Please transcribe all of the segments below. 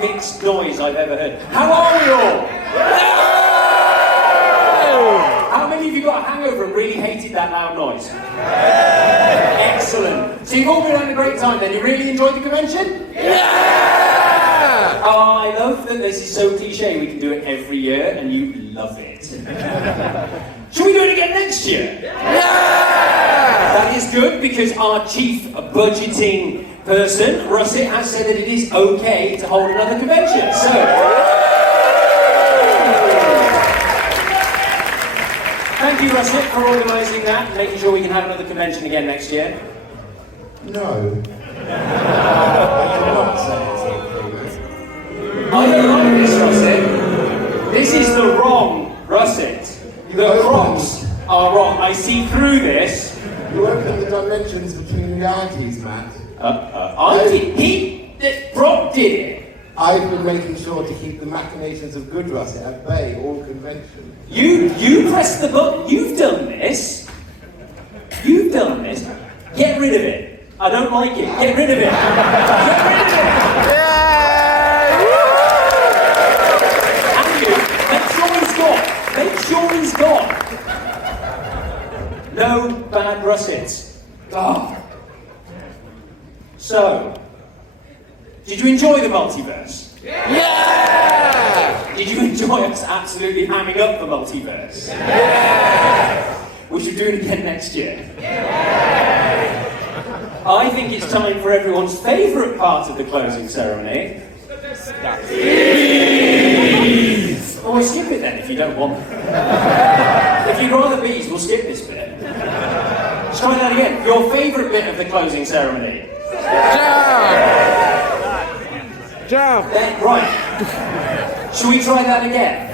mixed noise I've ever heard. How are we all? How many of you got a hangover and really hated that loud noise? Excellent. So you've all been having a great time then? You really enjoyed the convention? Yeah! Oh, I love that this is so cliche. We can do it every year and you love it. Should we do it again next year? Yeah! That is good because our chief budgeting person, Russet, has said that it is okay to hold another convention. So, thank you, Russet, for organising that and making sure we can have another convention again next year. No. I don't like this, Russet. This is the wrong Russet. The crops are wrong. I see through this. You open the dimensions between realities, Matt. Brock did it. I've been making sure to keep the machinations of good Russet at bay all convention. You pressed the button. You've done this. You've done this. Get rid of it. I don't like it. Get rid of it. Get rid of it. Andrew, make sure he's gone. Make sure he's gone. No bad Russets. Oh. So, did you enjoy the multiverse? Yeah! Did you enjoy us absolutely hamming up the multiverse? Yeah! We should do it again next year. Yeah! I think it's time for everyone's favourite part of the closing ceremony. Bees! Oh, we'll skip it then if you don't want it. If you'd rather bees, we'll skip this bit. Let's try that again. Your favourite bit of the closing ceremony. Jump! Right. Shall we try that again?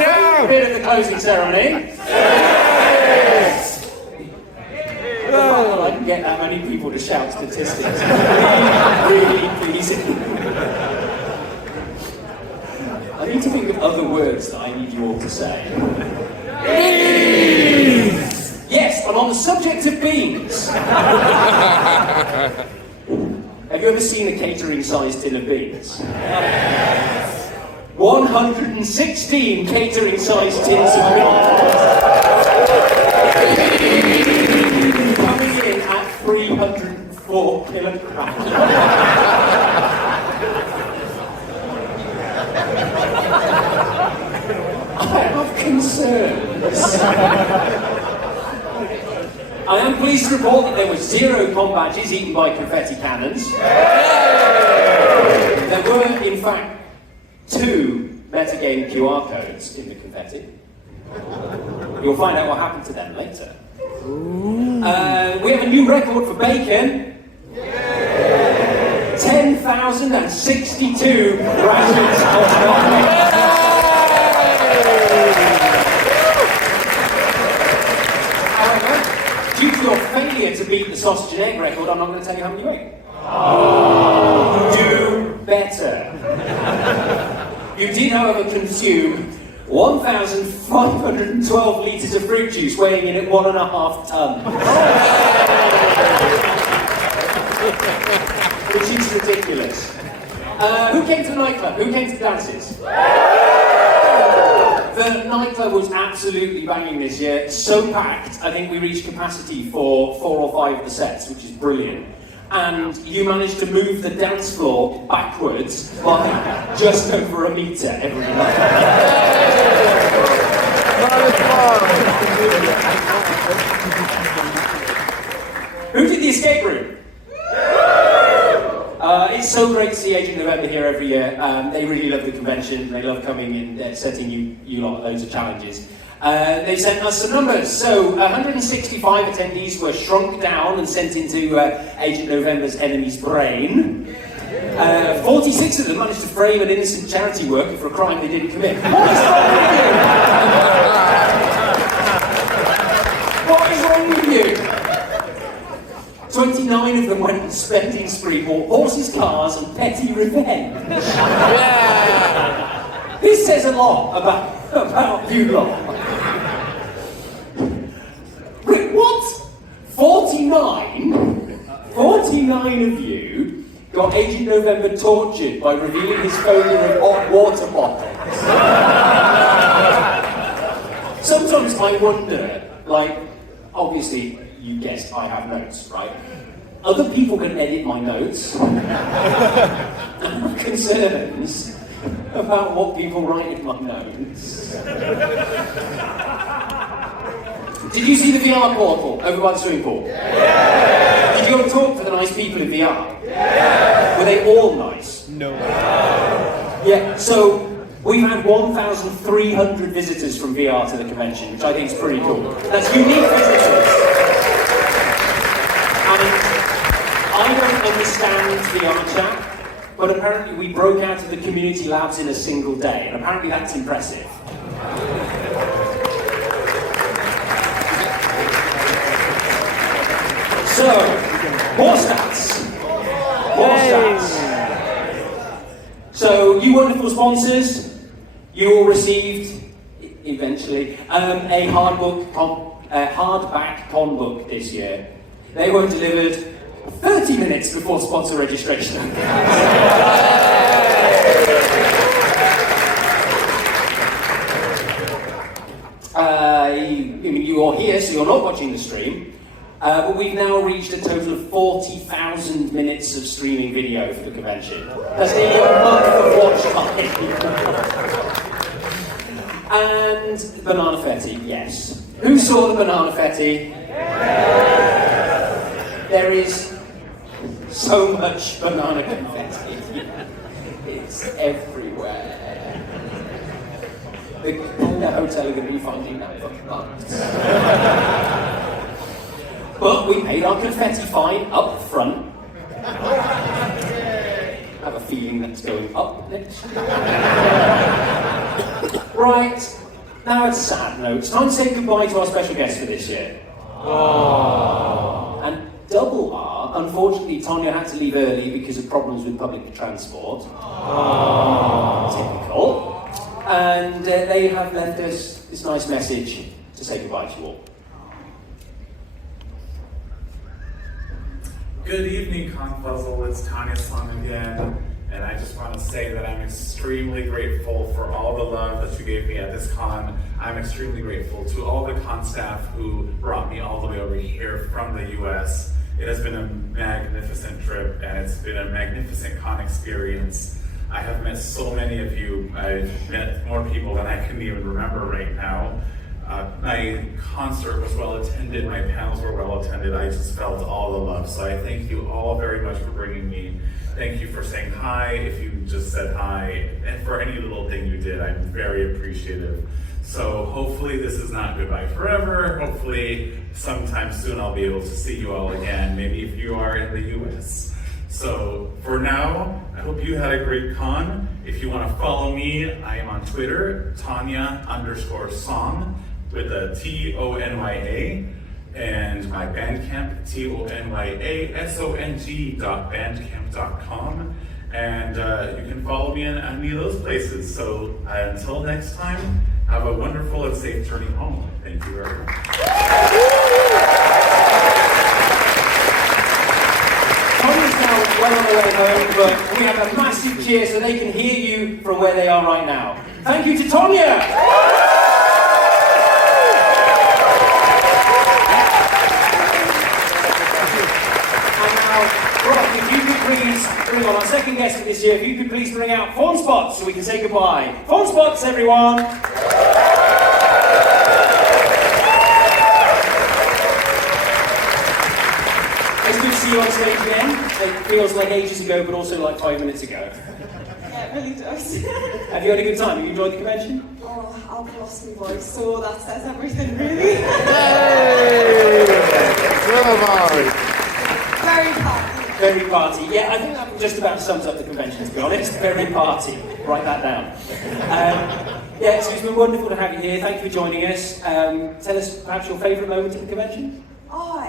Jump! Bit of the closing ceremony. Yes! The fact that I can get that many people to shout statistics really pleasing. I need to think of other words that I need you all to say. Beans! Yes, and on the subject of beans. Have you ever seen a catering-sized tin of beans? 116 catering-sized tins of beans. Coming in at 304 kilograms. I have concerns. I am pleased to report that there were 0 com badges eaten by confetti cannons. There were, in fact, 2 metagame QR codes in the confetti. You'll find out what happened to them later. We have a new record for bacon. 10,062 graduates of bacon. Due to your failure to beat the sausage and egg record, I'm not going to tell you how many you ate. Do better. You did, however, consume 1,512 litres of fruit juice, weighing in at 1.5 tonnes. Which is ridiculous. Who came to the nightclub? Who came to the dances? The nightclub was absolutely banging this year, so packed, I think we reached capacity for 4 or 5 of the sets, which is brilliant. And you managed to move the dance floor backwards by just over a metre every night. Who did the escape room? It's so great to see Agent November here every year. They really love the convention. They love coming and setting you lot loads of challenges. They sent us some numbers. So 165 attendees were shrunk down and sent into Agent November's enemy's brain. 46 of them managed to frame an innocent charity worker for a crime they didn't commit. What is wrong with you? 29 of them went on a spending spree for horses, cars, and petty revenge. Yeah. This says a lot about you lot. What? 49 of you got got Agent November tortured by revealing his phobia of hot water bottles. Sometimes I wonder, like, obviously, you guessed I have notes, right? Other people can edit my notes. I have concerns about what people write in my notes. Did you see the VR portal over by the swimming pool? Yeah. Did you go and talk to the nice people in VR? Yeah. Were they all nice? No. Yeah, so we've had 1,300 visitors from VR to the convention, which I think is pretty cool. That's unique visitors. And I don't understand VR chat, but apparently we broke out of the community labs in a single day, and apparently that's impressive. So, more stats. More stats. So, you wonderful sponsors, you all received, eventually, a hardback con book this year. They were delivered 30 minutes before sponsor registration. You are here, so you're not watching the stream. But we've now reached a total of 40,000 minutes of streaming video for the convention. That's nearly a month of watch time. And banana fetty, yes. Who saw the banana fetty? Yes. There is so much banana confetti. It's everywhere. The hotel are going to be finding that for months. But we paid our confetti fine up front. I have a feeling that's going up next year. Right, now it's a sad note. It's time to say goodbye to our special guest for this year. Aww. And double R, unfortunately, Tonya had to leave early because of problems with public transport. Aww. Typical. And they have left us this nice message to say goodbye to you all. Good evening, ConFuzzled. It's Tanya's song again, and I just want to say that I'm extremely grateful for all the love that you gave me at this con. I'm extremely grateful to all the con staff who brought me all the way over here from the US. It has been a magnificent trip, and it's been a magnificent con experience. I have met so many of you. I've met more people than I can even remember right now. My concert was well attended, my panels were well attended, I just felt all the love. So I thank you all very much for bringing me. Thank you for saying hi, if you just said hi, and for any little thing you did, I'm very appreciative. So hopefully this is not goodbye forever. Hopefully sometime soon I'll be able to see you all again, maybe if you are in the US. So for now, I hope you had a great con. If you want to follow me, I am on Twitter, Tanya_song. With a Tonya, and my Bandcamp, tonyasong.bandcamp.com, and you can follow me in any of those places. So until next time, have a wonderful and safe journey home. Thank you very much. Tonya's now well on the way home, but we have a massive cheer so they can hear you from where they are right now. Thank you to Tonya! Right, if you could please bring on our second guest for this year, if you could please bring out Fawn Spots so we can say goodbye. Fawn Spots, everyone! It's good to see you on stage again. It feels like ages ago, but also like 5 minutes ago. Yeah, it really does. Have you had a good time? Have you enjoyed the convention? Oh, I've lost my voice, so that says everything, really. Very happy. Very party. Yeah, I think that just about sums up the convention, to be honest. Very party. Write that down. Yeah, so it's been wonderful to have you here. Thank you for joining us. Tell us perhaps your favourite moment of the convention? Oh,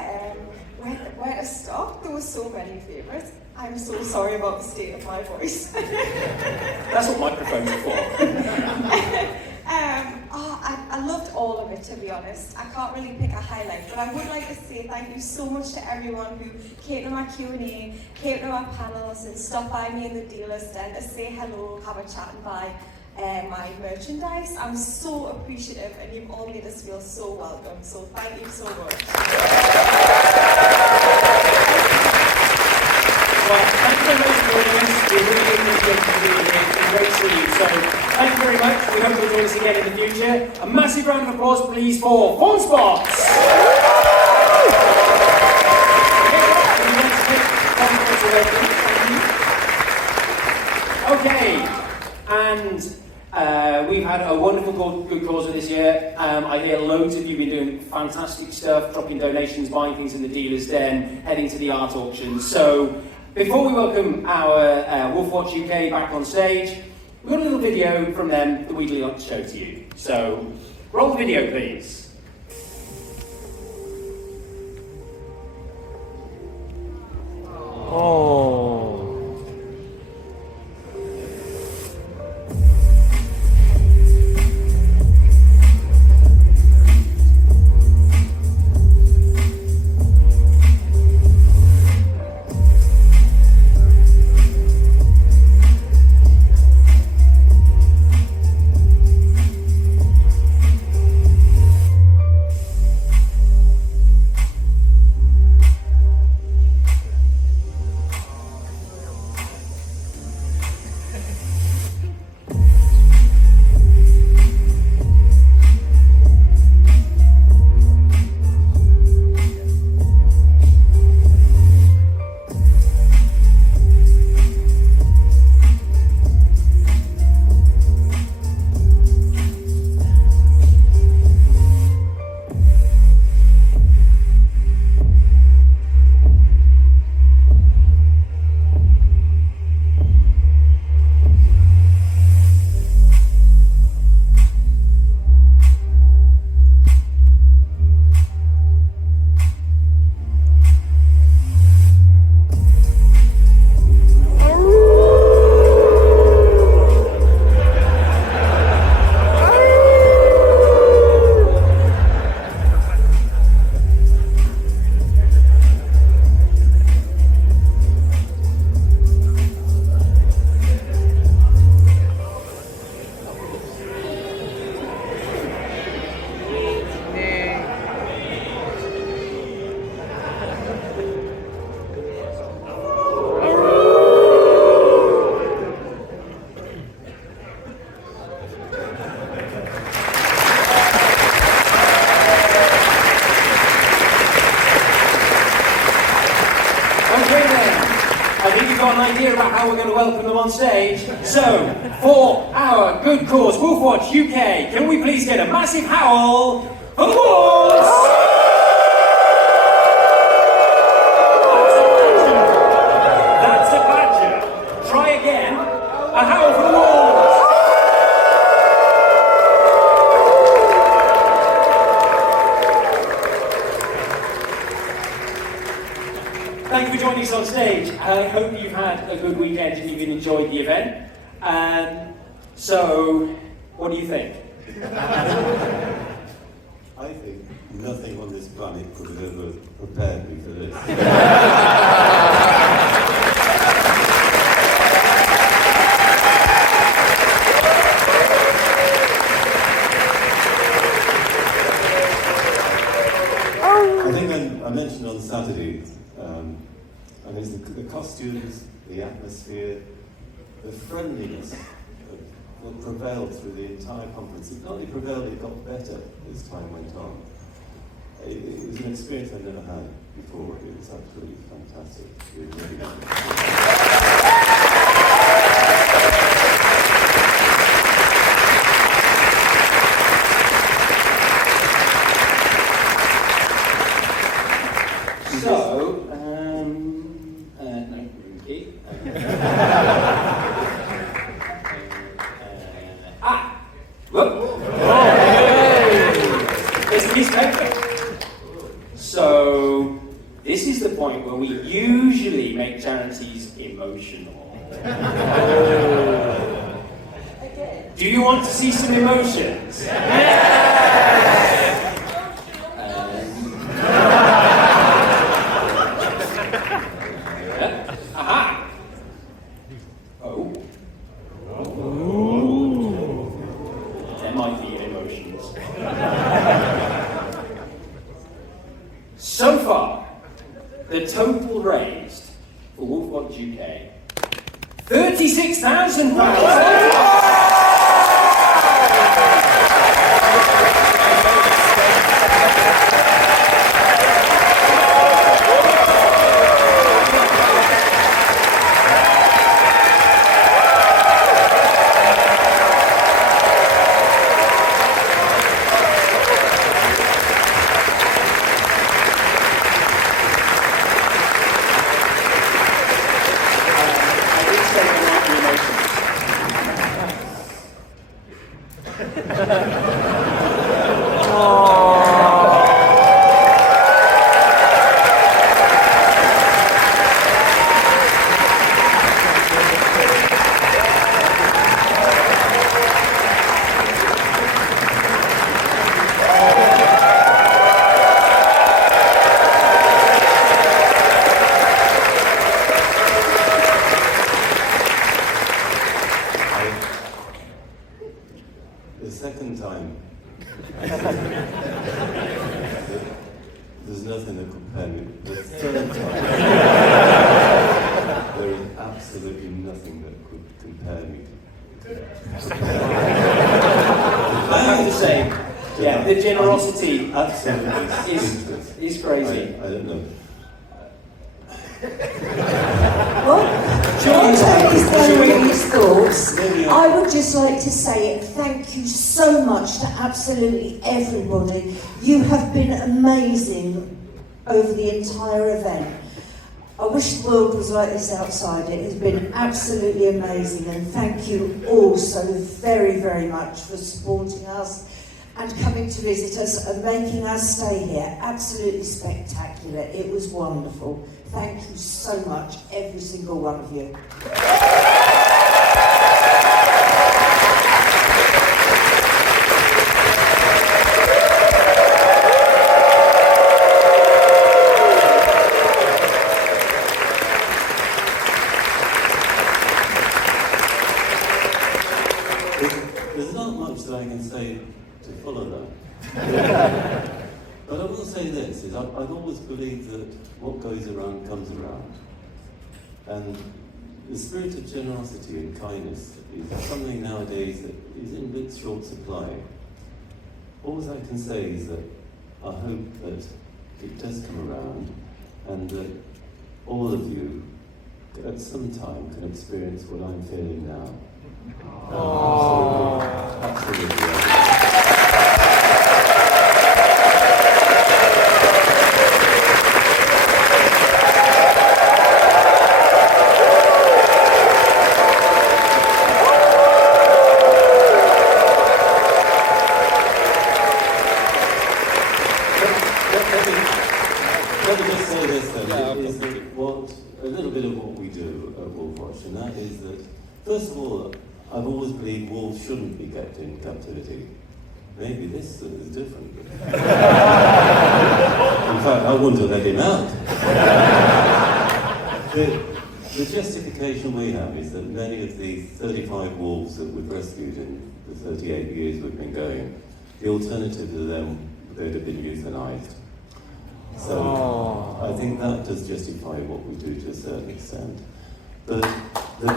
where to start? There were so many favourites. I'm so sorry about the state of my voice. That's what microphones are for. I loved all of it, to be honest. I can't really pick a highlight, but I would like to say thank you so much to everyone who came to my Q&A, came to my panels, and stopped by me in the dealer's den to say hello, have a chat, and buy my merchandise. I'm so appreciative, and you've all made us feel so welcome. So thank you so much. Well, thank you very much for joining us. We really appreciate you being here. It's been great to see you. So, thank you very much. We hope you'll join us again in the future. A massive round of applause, please, for Phone Spots. Okay, and we've had a wonderful good cause of this year. I hear loads of you have been doing fantastic stuff, dropping donations, buying things in the dealer's den, heading to the art auctions. So, before we welcome our Wolfwatch UK back on stage, we've got a little video from them that we'd like to show to you. So, roll the video, please. Oh. Idea about how we're going to welcome them on stage. So, for our good cause, Wolfwatch UK, can we please get a massive howl for the Wolves? That's a badger. Try again. A howl for the Wolves. Thank you for joining us on stage. I hope you've had a good weekend and you've enjoyed the event. So, what do you think? I think nothing on this planet could have ever prepared me for this. I think I mentioned on Saturday, and it's the costumes, the atmosphere, the friendliness that prevailed through the entire conference. It not only prevailed, it got better as time went on. It was an experience I'd never had before. It was absolutely fantastic. It was really So, this is the point where we usually make charities emotional. Again. Do you want to see some emotions? Aha! Oh. There might be emotions. So far, the total raised for Wolf Watch UK, £36,000. The second time, there's nothing that compare me. The third time, there is absolutely nothing that could compare me. I have to say, yeah, the generosity Absolutely is crazy. I don't know. Well, John Tony's done with his thoughts. I would just like to say thank you so much to absolutely everybody. You have been amazing over the entire event. I wish the world was like this outside. It has been absolutely amazing, and thank you all so very, very much for supporting us and coming to visit us and making us stay here. Absolutely spectacular. It was wonderful. Thank you so much, every single one of you. There's not much that I can say to follow that. But I will say this, is I've always believed that what goes around comes around. And the spirit of generosity and kindness is something nowadays that is in a bit short supply. All I can say is that I hope that it does come around and that all of you at some time can experience what I'm feeling now. Absolutely. Let me just say this then, is that a little bit of what we do at Wolf Watch, and that is that, first of all, I've always believed wolves shouldn't be kept in captivity. Maybe this is different. In fact, I wouldn't have let him out. The justification we have is that many of the 35 wolves that we've rescued in the 38 years we've been going, the alternative to them, they'd have been euthanized. So I think that does justify what we do to a certain extent. But the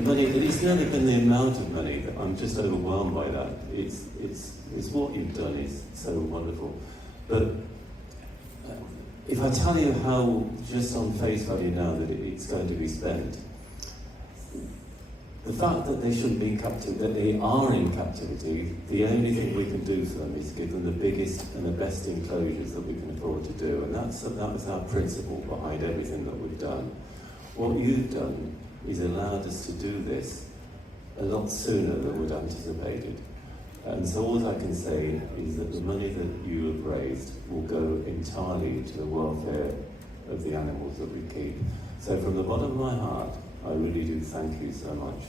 money, at least never been the amount of money that I'm just overwhelmed by that. It's what you've done is so wonderful. But if I tell you how, just on face value now, that it's going to be spent, the fact that they shouldn't be in captivity, that they are in captivity, the only thing we can do for them is give them the biggest and the best enclosures that we can afford to do. And that was our principle behind everything that we've done. What you've done is allowed us to do this a lot sooner than we'd anticipated. And so all I can say is that the money that you have raised will go entirely to the welfare of the animals that we keep. So from the bottom of my heart, I really do thank you so much.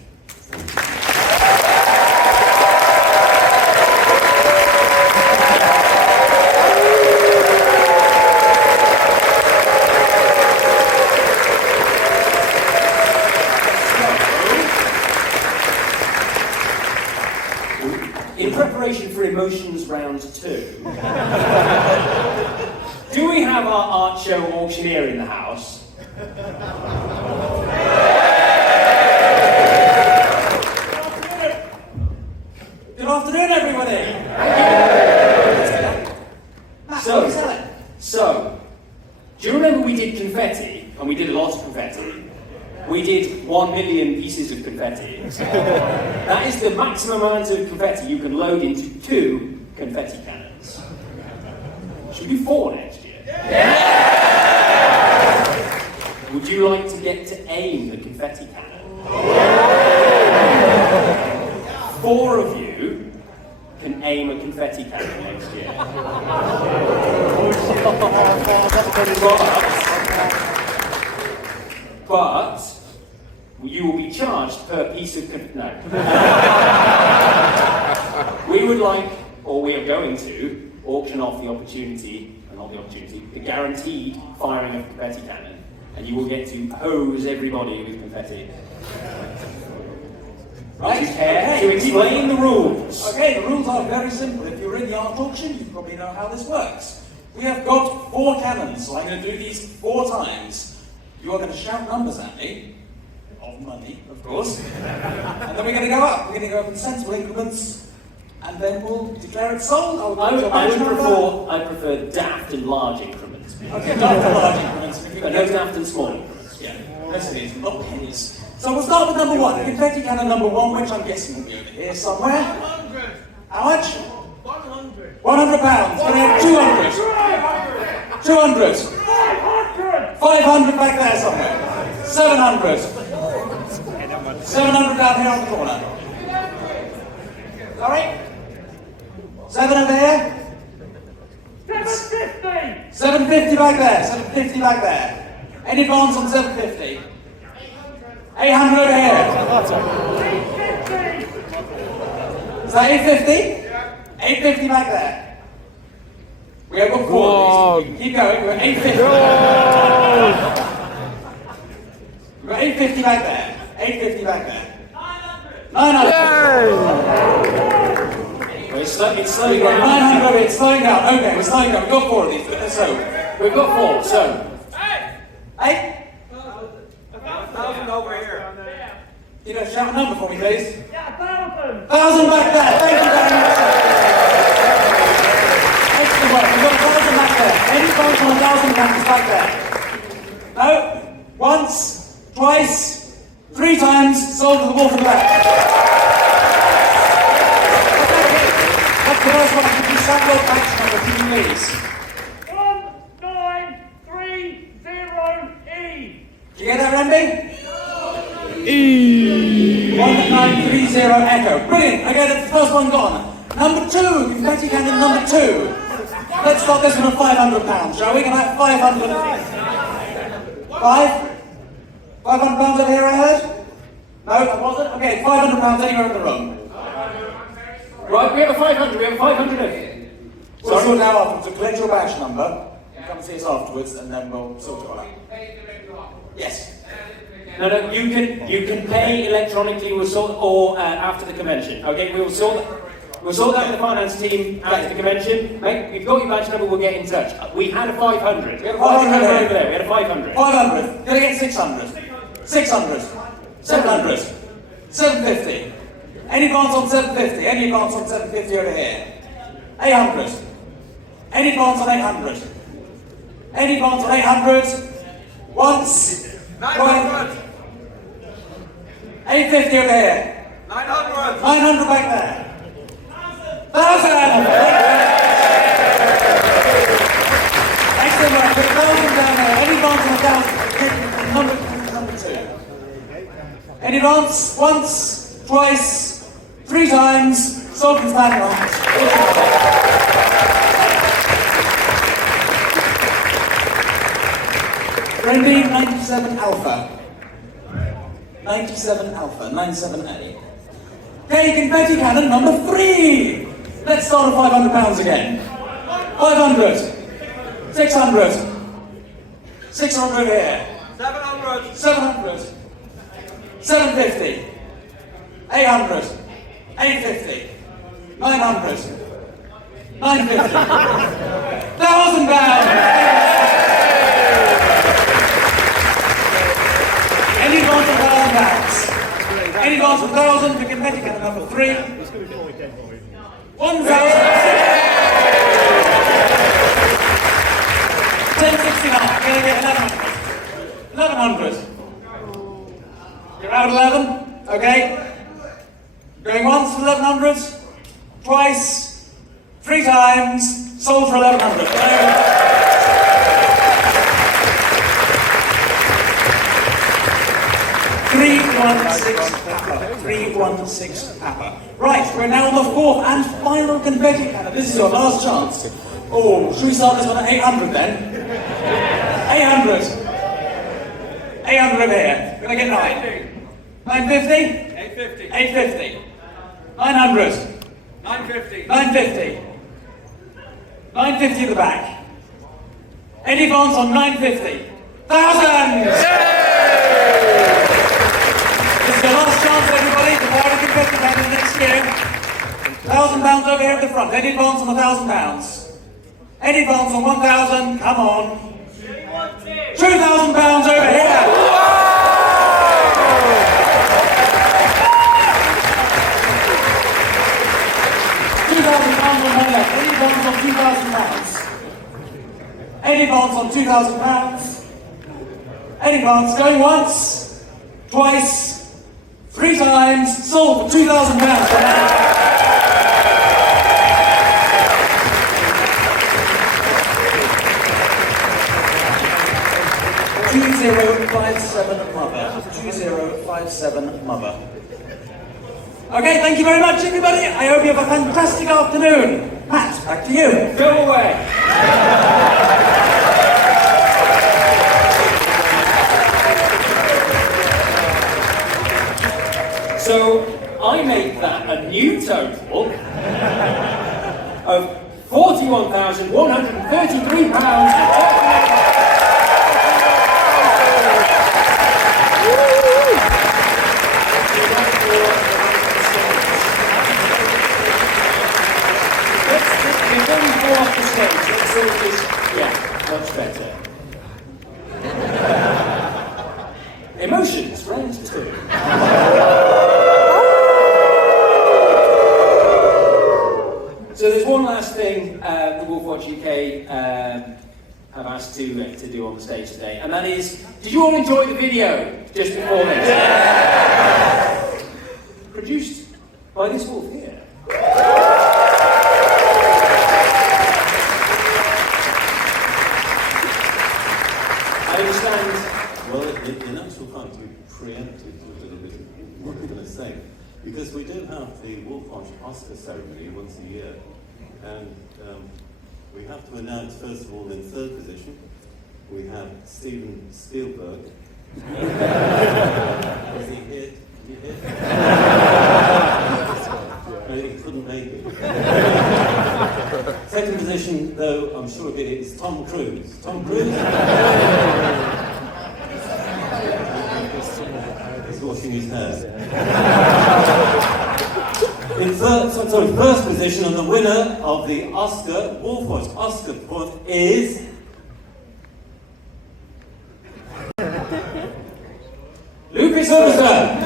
In preparation for Emotions Round 2, do we have our art show auctioneer in the house? Good afternoon, everybody. So, do you remember we did confetti, and we did a lot of confetti? We did 1 million pieces of confetti. That is the maximum amount of confetti you can load into 2 confetti cannons. Should we do 4 next year? Would you like to get to aim the confetti cannon? 4 of you can aim a confetti cannon next year. But you will be charged per piece of no. We would like, or we are going to, auction off the opportunity, the guaranteed firing of confetti cannon, and you will get to hose everybody with confetti. Right, you care to explain the rules? Okay, the rules are very simple. If you're in the art auction, you probably know how this works. We have got 4 cannons, so I'm going to do these 4 times. You are going to shout numbers at me, of money, of course, and then we're going to go up. We're going to go up in sensible increments, and then we'll declare it sold. I prefer daft and large increments. Okay, daft and large increments. But no daft and small increments. Yeah, rest of these, not pennies. So we'll start with number 1, the confetti cannon number 1, which I'm guessing will be over here somewhere. 100. How much? 100. £100. Can I have 200? 200. 500 back there somewhere. 700. 700 down here on the corner. Sorry? 7 over here? 750. 750 back there. 750 back there. Any advance on 750? 800 over here. 850. Is that 850? 850 back there. We have got 4 of these. Keep going. We're at 850. We've got 850 back there. 850 back there. 900. Well, it's slowing We've got down. 900. It's slowing down. Okay, we're slowing down. We've got 4 of these. So, We've got 4, so. 8. 1,000 over here. You know, shout a number for me, please. Yeah, 1,000. 1,000 back there. Thank you very much. Excellent work. We've got 1,000 back there. Any advance on 1,000 back there? No? Once, twice, 3 times, sold to the wall from the back. That's the first one. Could you shout your batch number, please? 1930E. Did you get that, Randy? 1930 Echo. Brilliant. Okay, that's the first one gone. Number 2, confetti cannon number 2. Let's start this one at £500, shall we? Can I have 500? 5? £500 over here, I heard? No, that wasn't? Okay, £500 anywhere in the room. Right, we have a 500, we have a 500 of We'll sort it out afterwards. So collect your badge number. Come see us afterwards, and then we'll sort it all out. Yes. No, you can pay electronically. We'll sort, or after the convention. Okay, we'll sort that with the finance team after the convention. Mate, we've got your badge number. We'll get in touch. We had a 500. We had a 500 over there. We had a 500. 500. Gonna get 600. 600. 700. 750. Any advance on 750? Any advance on 750 over here? 800. Any advance on 800? Any advance on 800? Once. 900. 850 over here. 900. 900 back there. 1,000. Excellent work. Put 1,000 down there. Any advance on 1,000? Number 2. Any advance? Once, twice, 3 times. Sold and stand on. Randy 97 Alpha. 97 Alpha, 97A. Okay, confetti cannon number 3. Let's start at £500 again. 500. 600. 600 here. 700. 700. 750. 800. 850. 900. 950. £1,000. Any advance of £1,000? Any advance of 1,000 for confetti cannon number 3? 1,000. 1069. Can I get 1,100? 1,100. You're out 11. Okay. Going once for 1,100. Twice. 3 times. Sold for 1,100. 316 Papa. Right, we're now on the 4th and final confetti cannon. This is your last chance. Oh, should we start this one at 800 then? 800. 800 over here. Gonna get 9. 950? 850. 850. 900. 950. 950. 950 at the back. Any advance on 950? 1,000! This is the last chance, everybody, to buy a confetti cannon next year. £1,000 over here at the front. Any advance on £1,000? Any advance on 1,000? Come on. £2,000 over here. £2,000 on my left. Any advance on £2,000? Any advance on £2,000? Any advance going once, twice, 3 times, sold for £2,000. 2057 Mother. 2057 Mother. Okay, thank you very much, everybody. I hope you have a fantastic afternoon. Matt, back to you. Go away. So I make that a new total of £41,133. Before we go off the stage, let's sort this. Yeah, much better. Emotions, round 2. So there's one last thing the Wolfwatch UK have asked to do on the stage today, and that is, did you all enjoy the video just before this? Yeah. Produced by this wolf here. I understand. Well, in actual fact, we preempted a little bit what we're going to say, because we do have the Wolfwatch Oscar ceremony once a year, and we have to announce, first of all, in 3rd position, we have Steven Spielberg. Was he hit? He hit? No, he couldn't make it. 2nd position, though, I'm sure it is Tom Cruise. Tom Cruise? He's washing his hair. In 1st position, and the winner of the Oscar, Wolfwatch Oscar point is... Lucas Hudson!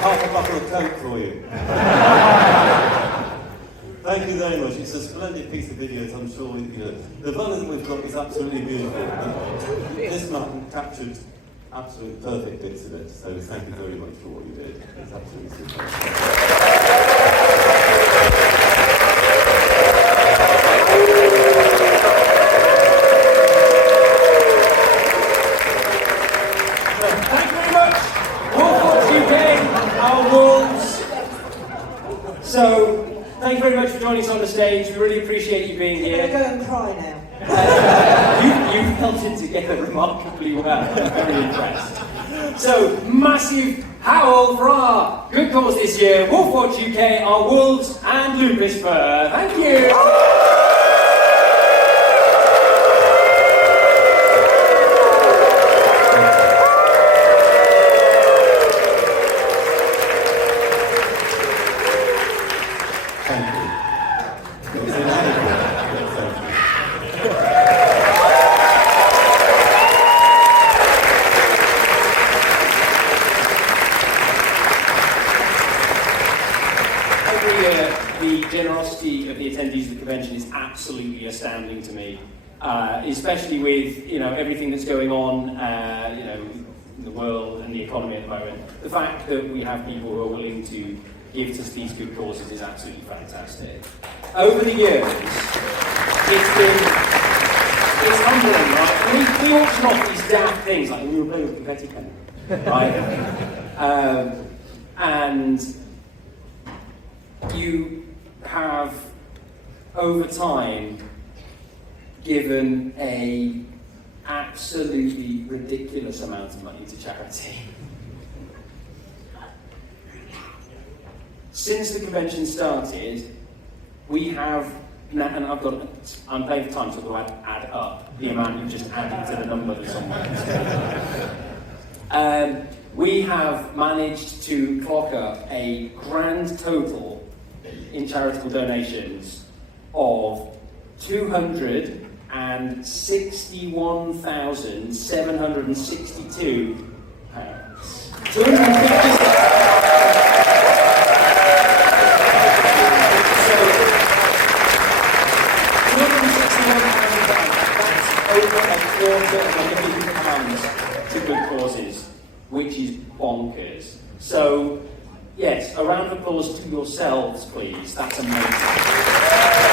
Half a bottle of Coke for you. Thank you very much. It's a splendid piece of videos, I'm sure. The one that we've got is absolutely beautiful. This man captured absolute perfect bits of it, so thank you very much for what you did. It's absolutely super. thank you very much for joining us on the stage. We really appreciate you being I'm going to here. go and cry now. You've held it together remarkably well. I'm very impressed. So, massive howl for our good cause this year, Wolfwatch UK, our Wolves and Lupus Fur. Thank you. Thank you. It was inadequate. Thank you. Every year, the generosity of the attendees of the convention is absolutely astounding to me, especially with everything that's going on in the world and the economy at the moment. The fact that we have people who are willing to give to these good causes is absolutely fantastic. Over the years, it's humbling, right? We auction off these daft things like we were playing with confetti cannon, right? And you have, over time, given a absolutely ridiculous amount of money to charity. Since the convention started, we have, and I'm playing for time, so I'll add up the amount you've just added to the number that someone we have managed to clock up a grand total in charitable donations of £261,762. To good causes, which is bonkers. So, yes, a round of applause to yourselves, please. That's amazing.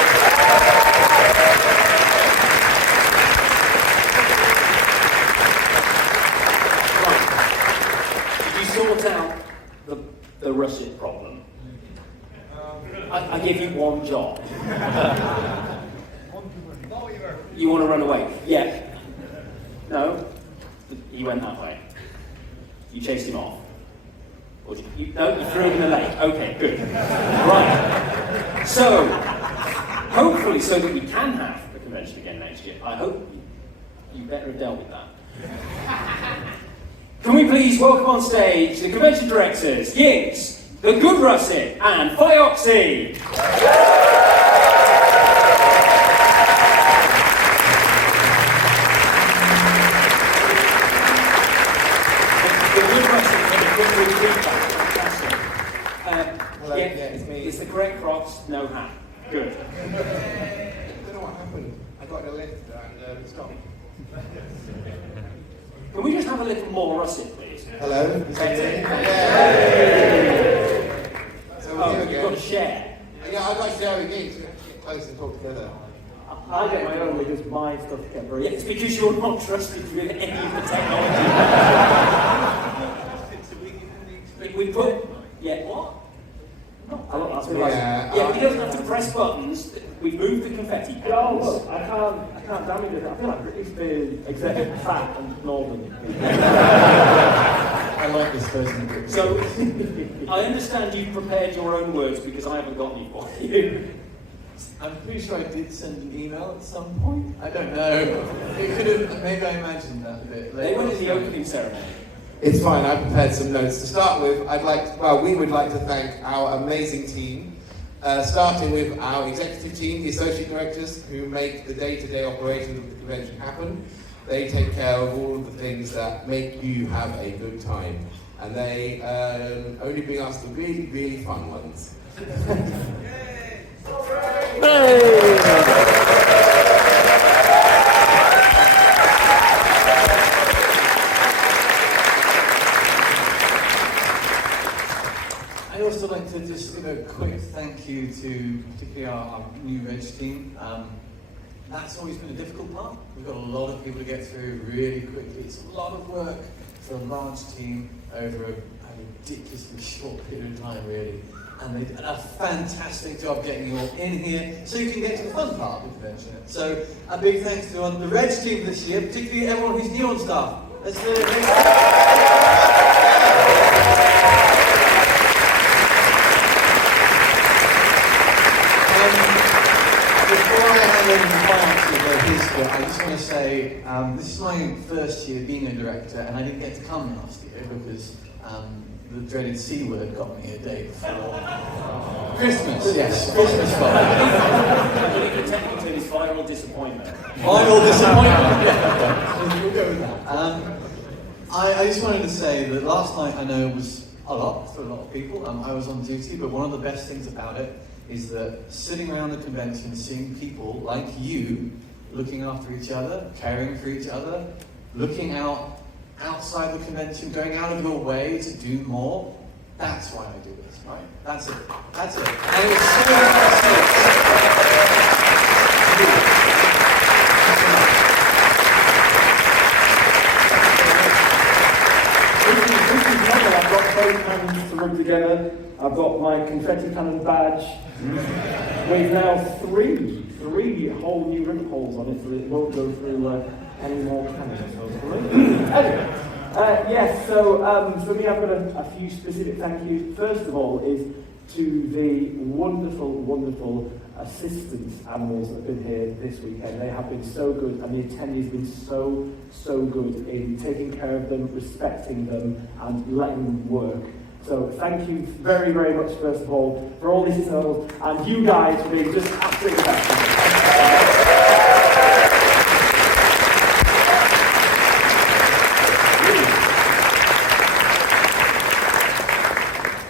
Right. Did you sort out the russet problem? I give you one job. You want to run away? Yeah. No? He went that way. You chased him off. Or did you threw him in the lake. Okay, good. Right. So, hopefully, so that we can have the convention again next year, I hope you better have dealt with that. Can we please welcome on stage the convention directors, Yinks, the Good Russet, and Fioxy. It's the correct Crocs, no hat. Good. I don't know what happened. I got in a lift and it stopped. Can we just have a little more russet, please? Hello? Yay! So we're here You've again. got to share. Yeah, I'd like to share again to get close and talk together. I get my own because my stuff kept very. Yeah, it's because you're not trusted with any of the technology. If we put... Yeah, what? That's Yeah, but he doesn't have to press buttons. We've moved the confetti Oh, cans. look, I can't damage it. I feel like British being executive fat and northern. I like this person. So, I understand you've prepared your own words because I haven't got any for you. I'm pretty sure I did send an email at some point. I don't know. It could have, maybe I imagined that a bit. They went in the opening ceremony. It's fine, I prepared some notes. To start with, we would like to thank our amazing team, starting with our executive team, the associate directors, who make the day-to-day operations of the convention happen. They take care of all of the things that make you have a good time. And they only bring us the really, really fun ones. I'd also like to just give a quick thank you to particularly our new Reg team. That's always been a difficult part. We've got a lot of people to get through really quickly. It's a lot of work for a large team over a ridiculously short period of time, really. and they did a fantastic job getting you all in here so you can get to the fun part of the convention. So a big thanks to the Reg team this year, particularly everyone who's new on staff. Let's do it. Before I hand over the final to his bit, I just want to say this is my first year being a director, and I didn't get to come last year because the dreaded C word got me a day before Christmas. Yes, Christmas. I think technically it's viral disappointment. Viral disappointment. Yeah. We'll go with that. I just wanted to say that last night I know was a lot for a lot of people. I was on duty, but one of the best things about it is that sitting around a convention, seeing people like you looking after each other, caring for each other, looking outside the convention, going out of your way to do more, that's why I do this, right? That's it. That's it. And it was so I've got both hands to rub together. I've got my confetti cannon badge. With now three whole new ring holes on it, so it won't go through any more cannons, hopefully. Anyway, yes, so for me I've got a few specific thank yous. First of all is to the wonderful, wonderful assistance animals that have been here this weekend. They have been so good, and the attendees have been so good in taking care of them, respecting them, and letting them work. So thank you very, very much, first of all, for all these animals, and you guys for being just absolutely best.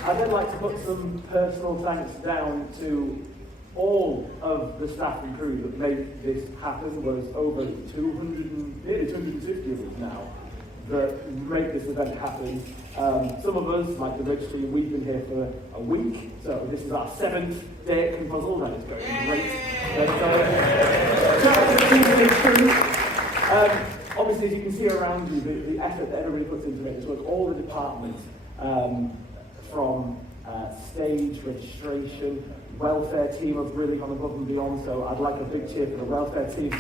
I'd then like to put some personal thanks down to all of the staff and crew that made this happen. There's over 200, nearly 250 of us now that make this event happen. Some of us, like the Reg team, we've been here for a week, so this is our 7th day at ConFuzzled, and it's going great. Shout out to the team and the crew. Obviously, as you can see around you, the effort that everybody puts into it, work all the departments, from stage, registration, welfare team have really gone above and beyond, so I'd like a big cheer for the welfare team.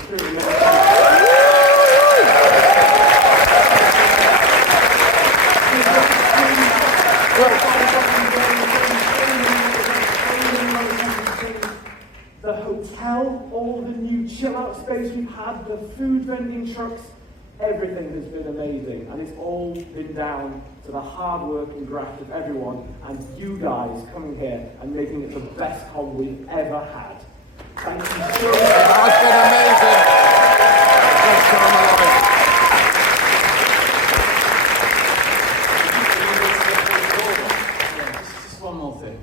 The hotel, all the new chill-out space we've had, the food vending trucks, everything has been amazing, and it's all been down to the hard work and graft of everyone, and you guys coming here and making it the best con we've ever had. Thank you so much. That's been amazing. Thanks, Tom, I love it. Just one more thing.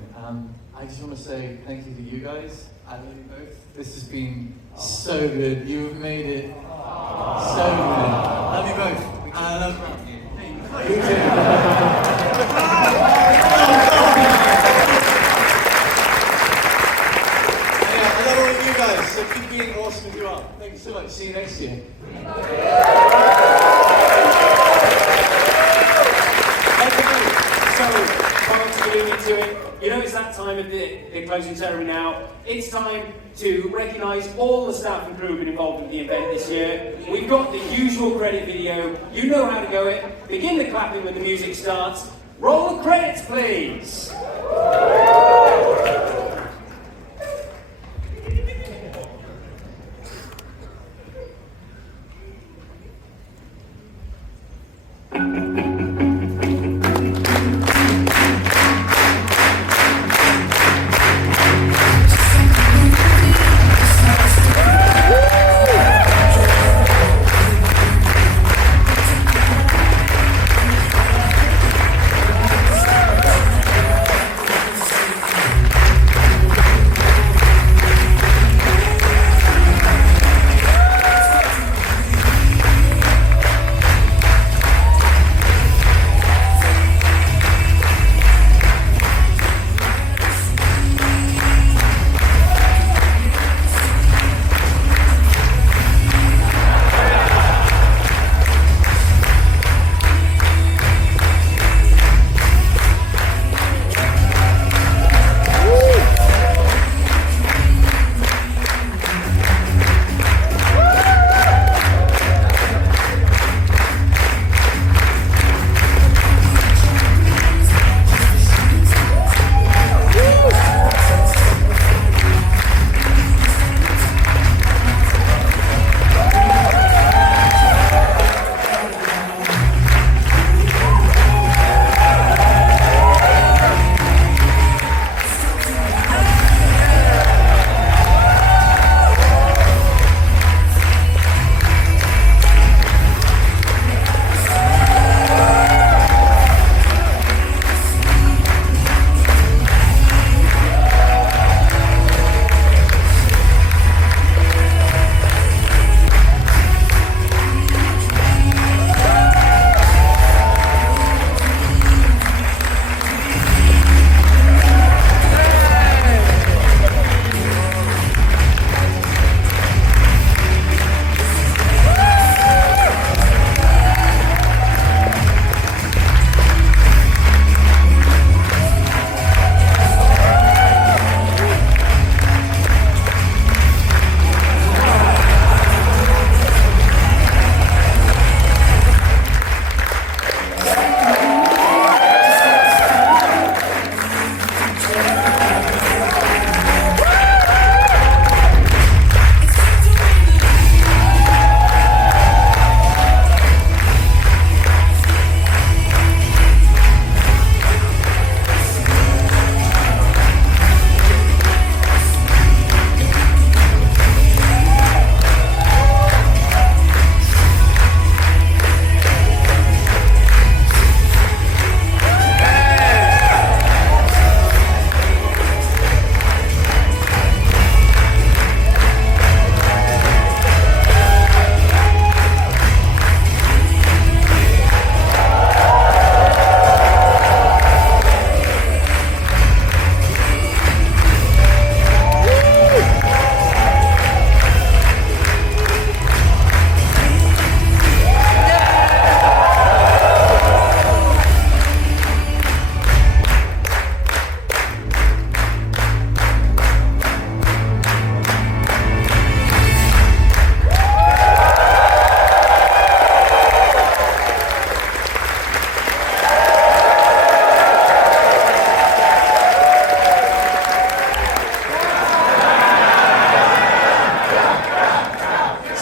I just want to say thank you to you guys. I love you both. This has been so good. You've made it so good. Love you both. I love you. You too. I love all of you guys. So keep being awesome as you are. Thank you so much. See you next year. You know it's that time of the closing ceremony now. It's time to recognise all the staff and crew who've been involved in the event this year. We've got the usual credit video. You know how to go it. Begin the clapping when the music starts. Roll the credits, please.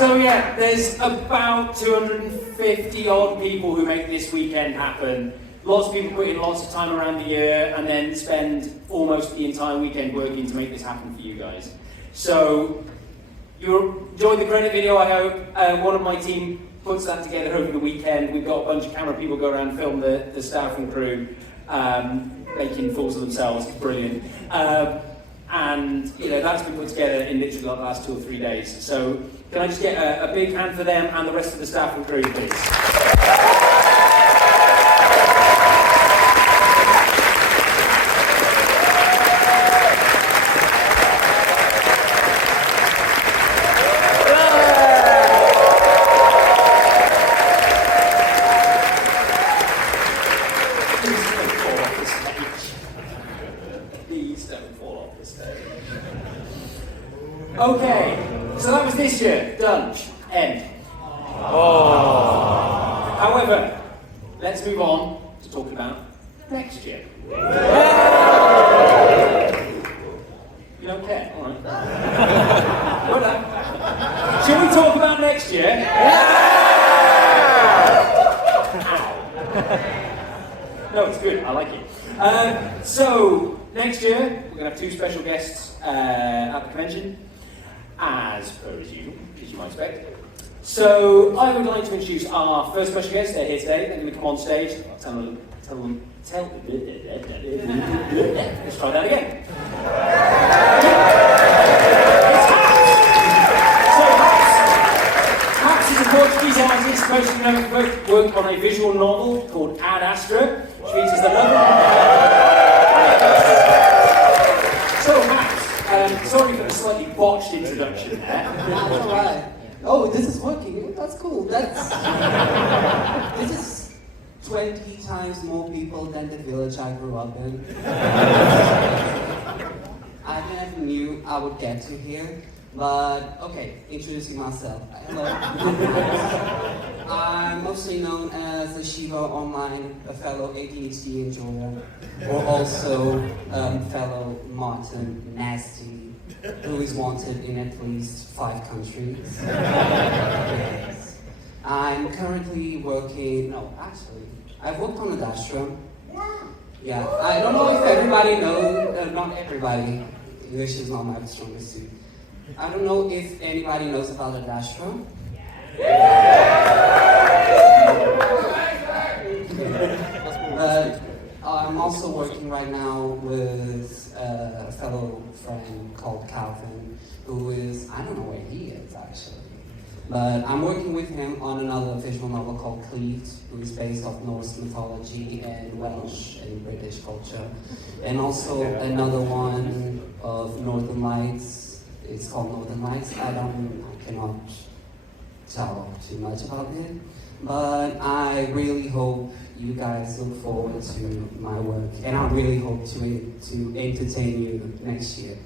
So yeah, there's about 250 odd people who make this weekend happen. Lots of people put in lots of time around the year and then spend almost the entire weekend working to make this happen for you guys. So you enjoyed the credit video, I hope. One of my team puts that together over the weekend. We've got a bunch of camera people go around and film the staff and crew making fools of themselves. It's brilliant. And that's been put together in literally like the last 2 or 3 days. So can I just get a big hand for them and the rest of the staff and crew, please? Okay, so that was this year. Done. End. Oh. However, let's move on to talking about next year. You don't care? All right. Well done. Shall we talk about next year? No, it's good. I like it. So, next year, we're going to have 2 special guests at the convention. As per usual, as you might expect. So I would like to introduce our first special guest. They're here today. They're going to come on stage. Let's try that again. So Haps is a Portuguese artist, most of you know, worked on a visual novel called Ad Astra, which features the love of... So Haps, sorry for the slightly botched introduction there. That's alright. Oh, this is working. That's cool. This is 20 times more people than the village I grew up in. I never knew I would get to here, but okay, introducing myself. Hello. I'm mostly known as a Shiva online, a fellow ADHD enjoyer, or also fellow Martin Nasty, who is wanted in at least 5 countries. Yes. I'm currently working, I've worked on a dash drum. Yeah, I don't know if everybody knows, not everybody, English is not my strongest suit. I don't know if anybody knows about a dash drum. But I'm also working right now with a fellow friend called Calvin, who is, I don't know where he is actually. But I'm working with him on another visual novel called Cleaved, who is based off Norse mythology and Welsh and British culture. And also another one of Northern Lights. It's called Northern Lights. I cannot tell too much about it. But I really hope you guys look forward to my work. And I really hope to entertain you next year.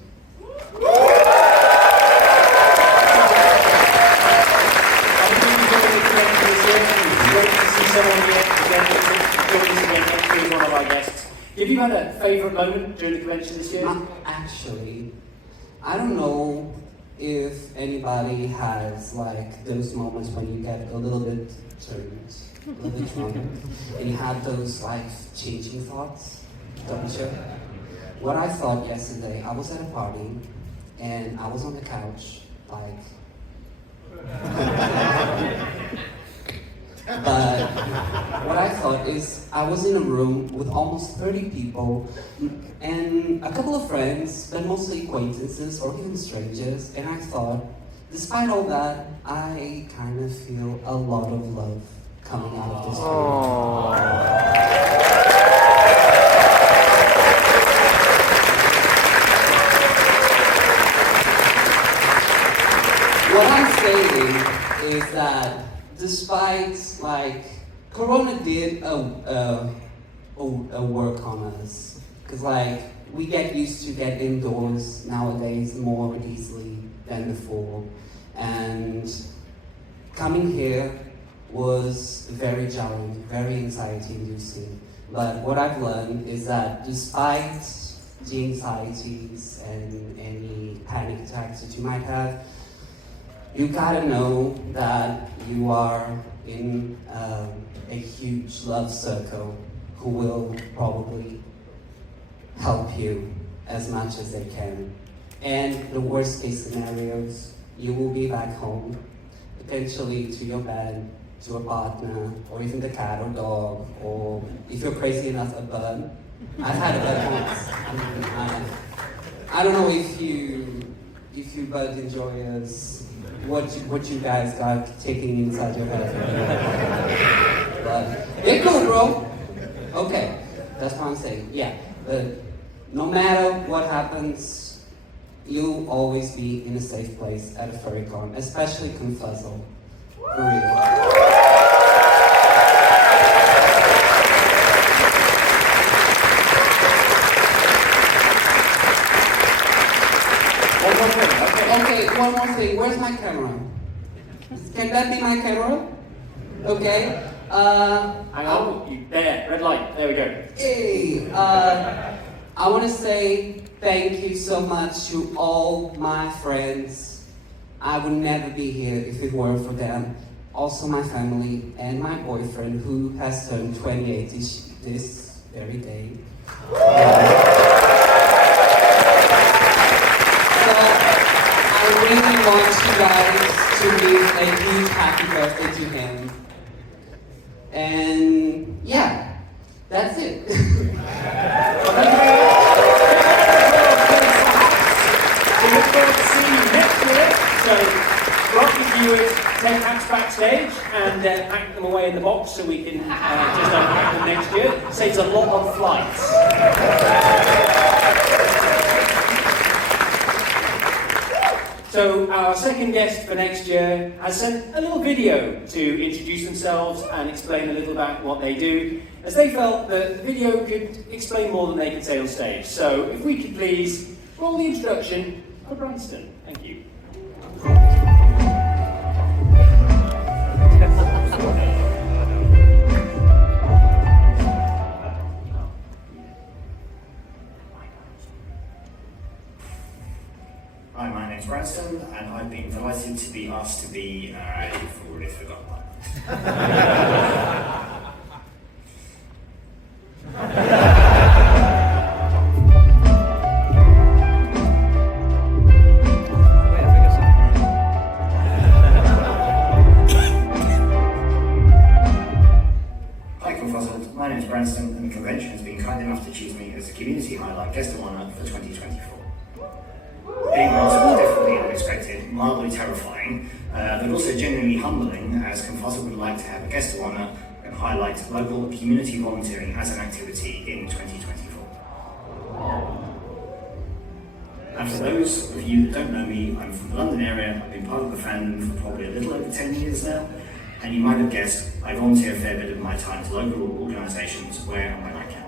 One of our guests. Have you had a favourite moment during the convention this year? Actually, I don't know if anybody has like those moments when you get a little bit turned, a little bit drunk, and you have those life-changing thoughts, don't you? What I thought yesterday, I was at a party, and I was on the couch, but what I thought is, I was in a room with almost 30 people, and a couple of friends, but mostly acquaintances or even strangers, and I thought, despite all that, I kind of feel a lot of love coming out of this room. What I'm saying is that despite Corona did a work on us, because we get used to get indoors nowadays more easily than before, and coming here was very jarring, very anxiety-inducing. But what I've learned is that despite the anxieties and any panic attacks that you might have, you gotta know that you are in a huge love circle who will probably help you as much as they can. And the worst case scenarios, you will be back home, potentially to your bed, to a partner, or even the cat or dog, or if you're crazy enough, a bird. I've had a bird once. I don't know if you bird enjoyers, what you guys got taking inside your head. But they're cool, bro. Okay, that's what I'm saying. Yeah, but no matter what happens, you'll always be in a safe place at a furry con, especially ConFuzzled. For real. Okay, one more thing. Where's my camera? Can that be my camera? Okay. Hang on, there, red light, there we go. Hey, I want to say thank you so much to all my friends. I would never be here if it weren't for them. Also my family and my boyfriend who has turned 28 this very day. I really want you guys to give a huge happy birthday to him. And yeah, that's it. So we look forward to seeing you next year. So rock your viewers, take hats backstage and pack them away in the box so we can just unpack them next year. Saves a lot on flights. So our second guest for next year has sent a little video to introduce themselves and explain a little about what they do, as they felt that the video could explain more than they could say on stage. So if we could please roll the introduction for Branston. Thank you. Hi, my name's Branston, and I've been delighted to be asked to be, you've already forgotten that. Hi, ConFuzzled. My name's Branston, and the convention has been kind enough to choose me as a community highlight guest of honour for 2024. Being was definitely unexpected, mildly terrifying, but also genuinely humbling, as ConFuzzled would like to have a guest of honour and highlight local community volunteering as an activity in 2024. And for those of you that don't know me, I'm from the London area. I've been part of the fandom for probably a little over 10 years now, and you might have guessed I volunteer a fair bit of my time to local organisations where and when I can.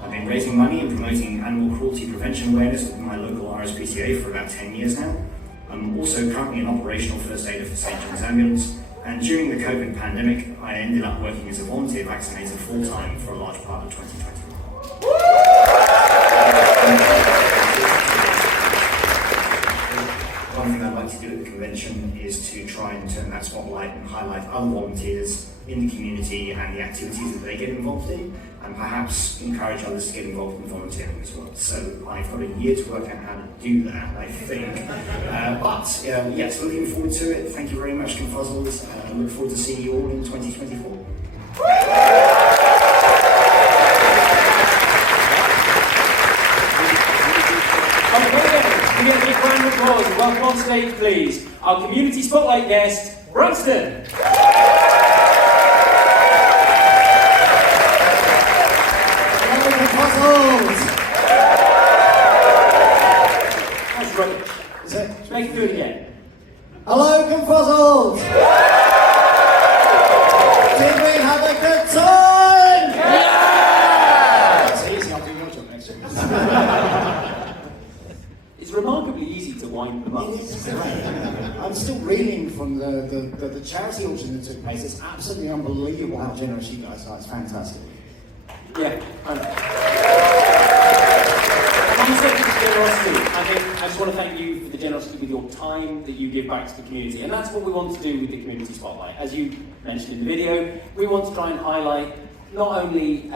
I've been raising money and promoting animal cruelty prevention awareness with my local RSPCA for about 10 years now. I'm also currently an operational first aider for St John's Ambulance, and during the COVID pandemic, I ended up working as a volunteer vaccinator full-time for a large part of 2021. One thing I'd like to do at the convention is to try and turn that spotlight and highlight other volunteers in the community and the activities that they get involved in, and perhaps encourage others to get involved in volunteering as well. So I've got a year to work out how to do that, I think. Yes, looking forward to it. Thank you very much, ConFuzzled. I look forward to seeing you all in 2024. Give a big round of applause and welcome on stage, please, our community spotlight guest, Branston. Hello, ConFuzzled. That's rubbish. Is it? Make it do it again. Hello, ConFuzzled. Did we have a good time? Yeah! That's easy. I'll do your job next year. It's remarkably easy to wind them up. I'm still reeling from the charity auction that took place. It's absolutely unbelievable how generous you guys are. It's fantastic. Yeah. generosity. I just want to thank you for the generosity with your time that you give back to the community. And that's what we want to do with the Community Spotlight. As you mentioned in the video, we want to try and highlight not only,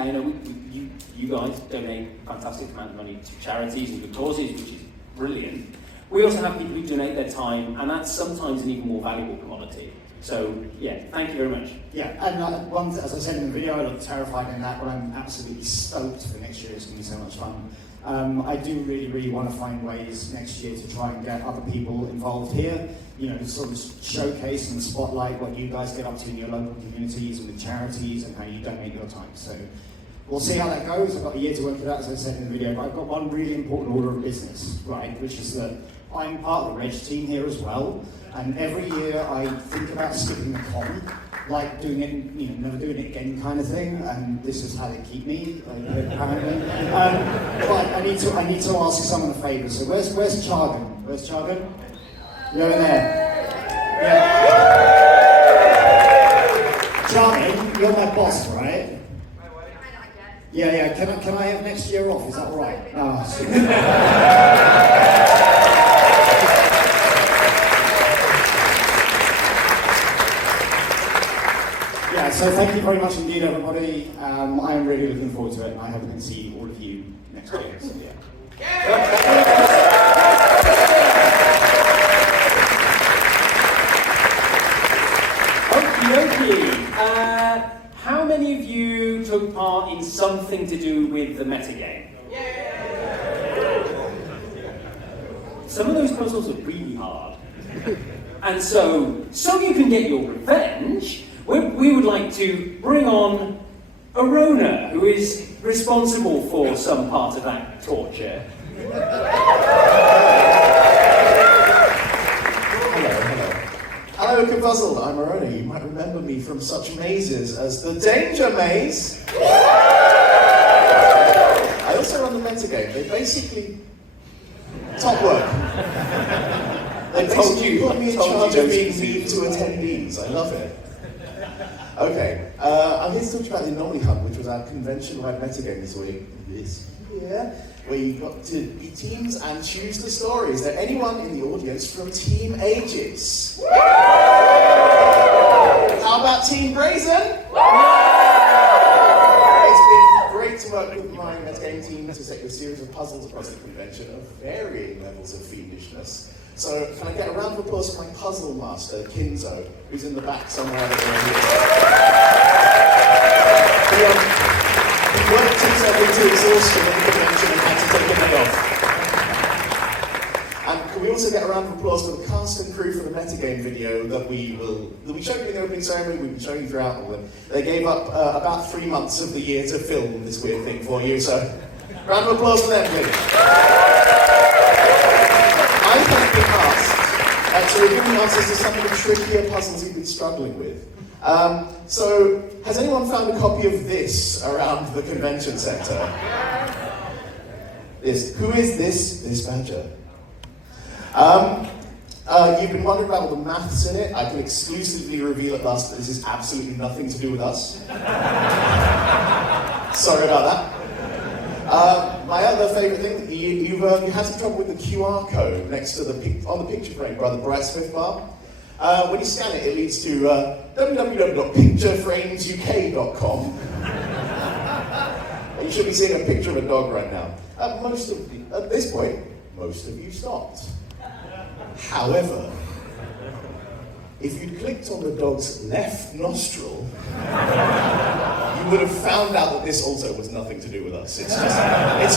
you guys donate a fantastic amount of money to charities and good causes, which is brilliant. We also have people who donate their time, and that's sometimes an even more valuable commodity. So, yeah, thank you very much. Yeah, and as I said in the video, I look terrified in that, but I'm absolutely stoked for next year. It's going to be so much fun. I do really want to find ways next year to try and get other people involved here, sort of showcase and spotlight what you guys get up to in your local communities and with charities and how you donate your time. So we'll see how that goes. I've got a year to work it out, as I said in the video, but I've got one really important order of business, right, which is that I'm part of the Reg team here as well, and every year I think about skipping the con, like doing it, never doing it again kind of thing, and this is how they keep me, apparently. But I need to ask someone a favour. So where's Chargan? Where's Chargan? You're in there. Yeah. Chargan, you're my boss, right? Yeah. Can I have next year off? Is that all right? Yeah, so thank you very much indeed, everybody. I am really looking forward to it, and I hope I can see all of you next year. So, Okey-dokey. How many of you took part in something to do with the metagame? Some of those puzzles are really hard. And so you can get your revenge, we would like to bring on Arona, who is responsible for some part of that torture. Hello, ConFuzzled. I'm Arona. You might remember me from such mazes as the Danger Maze. I also run the metagame. They basically... Top work. They basically put me in charge of being mean to attendees. I love it. Okay, I'm here to talk about the Anomaly Hunt, which was our convention-wide metagame this week. Where you got to be teams and choose the story. Is there anyone in the audience from Team Aegis? How about Team Brazen? It's been great to work with my metagame team to set a series of puzzles across the convention of varying levels of fiendishness. So, can I get a round of applause for my puzzle master, Kinzo, who's in the back somewhere over here. He worked himself into exhaustion at the convention and had to take a day off. And can we also get a round of applause for the cast and crew for the metagame video that we showed you in the opening ceremony, we've been showing you throughout all of them. They gave up about 3 months of the year to film this weird thing for you, so round of applause for them, please. I thank the cast to review the answers to some of the trickier puzzles you've been struggling with. So, has anyone found a copy of this around the convention centre? Who is this badger? You've been wondering about all the maths in it. I can exclusively reveal at last that this is absolutely nothing to do with us. Sorry about that. My other favourite thing, you had some trouble with the QR code next to on the picture frame by the Brightsmith bar. When you scan it, it leads to www.pictureframesuk.com. And you should be seeing a picture of a dog right now. At this point, most of you stopped. However, if you clicked on the dog's left nostril, you would have found out that this also was nothing to do with us. It's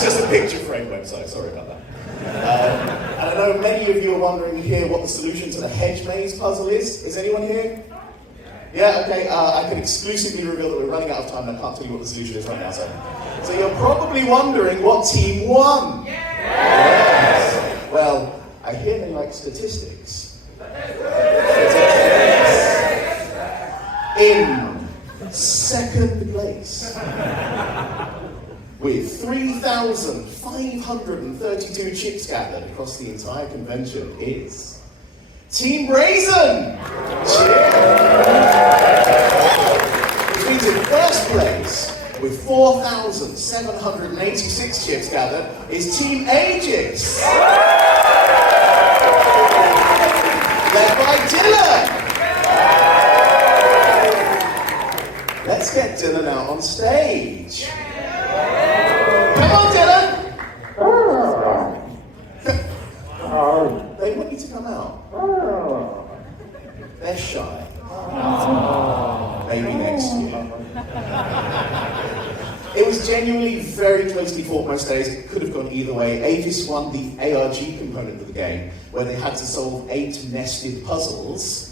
just a picture frame website. Sorry about that. And I know many of you are wondering here what the solution to the hedge maze puzzle is. Is anyone here? Yeah, okay. I can exclusively reveal that we're running out of time and I can't tell you what the solution is right now. So you're probably wondering what team won. Yes. Well, I hear they like statistics. In second place, with 3,532 chips gathered across the entire convention, is Team Brazen! Cheers! Which means in first place, with 4,786 chips gathered, is Team Aegis. Led by Dylan. Let's get Dylan out on stage. Come on, Dylan. They want you to come out. They're shy. Maybe next year. It was genuinely very closely fought most days. It could have gone either way. Aegis won the ARG component of the game, where they had to solve 8 nested puzzles,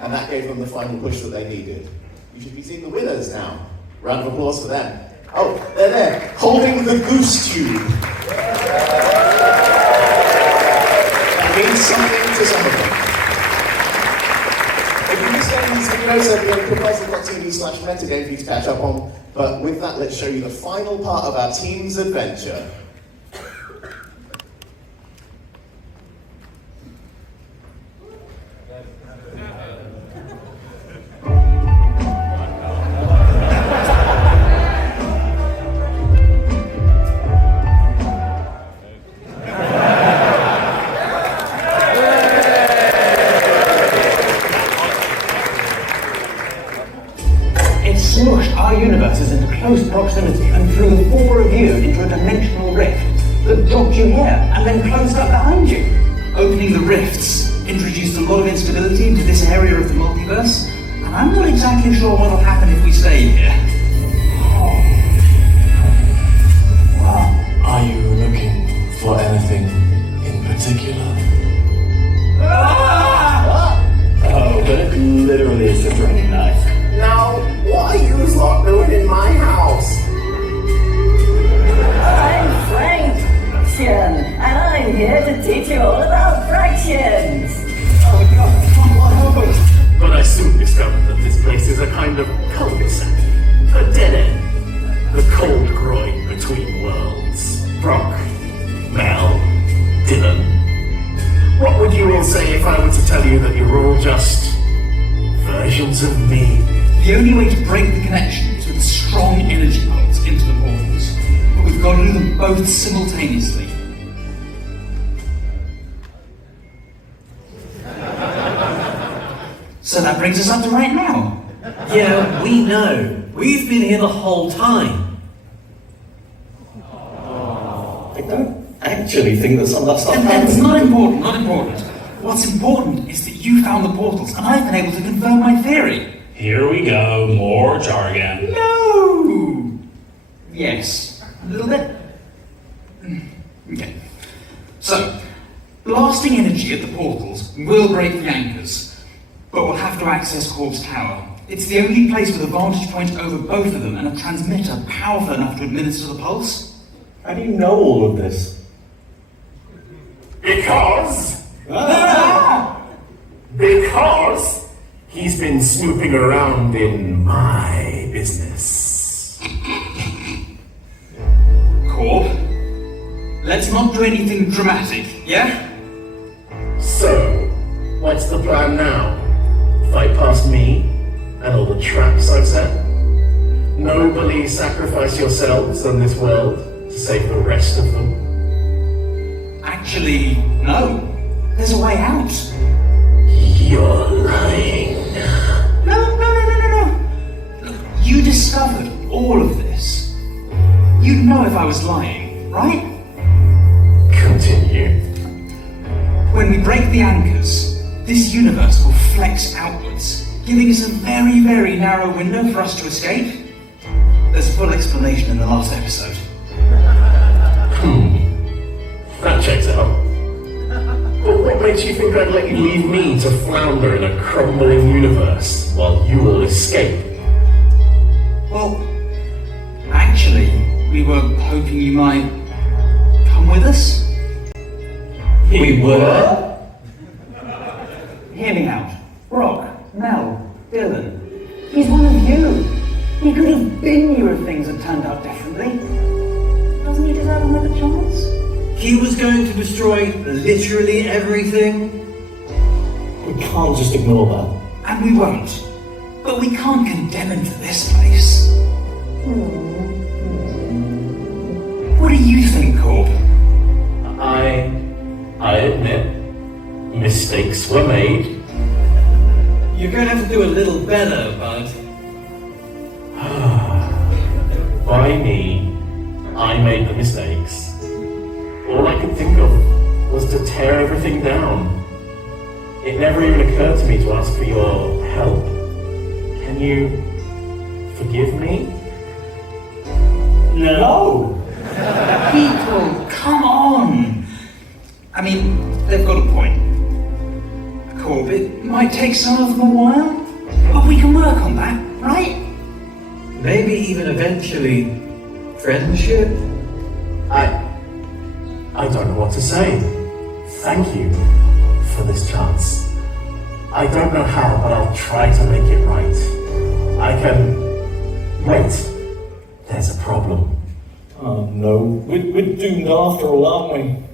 and that gave them the final push that they needed. You should be seeing the winners now. Round of applause for them. Oh, they're there, holding the goose tube. That means something to some of them. If you missed any of these videos, they'll be on ConFuzzled.tv/metagame for you to catch up on. But with that, let's show you the final part of our team's adventure. Smushed our universes into close proximity and threw the 4 of you into a dimensional rift that dropped you here and then closed up behind you. Opening the rifts introduced a lot of instability into this area of the multiverse, and I'm not exactly sure what will happen if we stay here. Well, are you looking for anything in particular? Oh, but it literally is just raining nice. Now, what are you lot doing in my house? I'm Fraction, and I'm here to teach you all about fractions. Oh God, what happened? But I soon discovered that this place is a kind of cul-de-sac, a dead end, the cold groin between worlds. Brock, Mel, Dylan. What would you all say if I were to tell you that you're all just versions of me? The only way to break the connection is with a strong energy pulse into the portals. But we've got to do them both simultaneously. So that brings us up to right now. Yeah, we know. We've been here the whole time. I don't actually think that some of that stuff And happened. that's not important, not important. What's important is that you found the portals, and I've been able to confirm my theory. Here we go, more jargon. No! Yes. A little bit? Okay. So, blasting energy at the portals will break the anchors, but we'll have to access Corb's tower. It's the only place with a vantage point over both of them and a transmitter powerful enough to administer the pulse. How do you know all of this? Because he's been snooping around in my business. Corb, let's not do anything dramatic, yeah? So, what's the plan now? Fight past me and all the traps I've set? Nobly sacrifice yourselves and this world to save the rest of them? Actually, no. There's a way out. You're lying. No. Look, you discovered all of this. You'd know if I was lying, right? Continue. When we break the anchors, this universe will flex outwards, giving us a very, very narrow window for us to escape. There's a full explanation in the last episode. That checks out. But what makes you think I'd let you leave me to flounder in a crumbling universe while you all escape? Well, actually, we were hoping you might come with us. We were? Hear me out. Brock, Mel, Dylan. He's one of you. He could have been you if things had turned out differently. Doesn't he deserve another chance? He was going to destroy literally everything. We can't just ignore that. And we won't. But we can't condemn him to this place. do you think, Corb? I admit, mistakes were made. You're going to have to do a little better, bud. By me, I made the mistakes. All I could think of was to tear everything down. It never even occurred to me to ask for your help. Can you forgive me? No. People, come on. I mean, they've got a point. Corb, it might take some of them a while, but we can work on that, right? Maybe even eventually, friendship? I don't know what to say. Thank you for this chance. I don't know how, but I'll try to make it right. I can... Wait. There's a problem. Oh no, we're doomed after all, aren't we?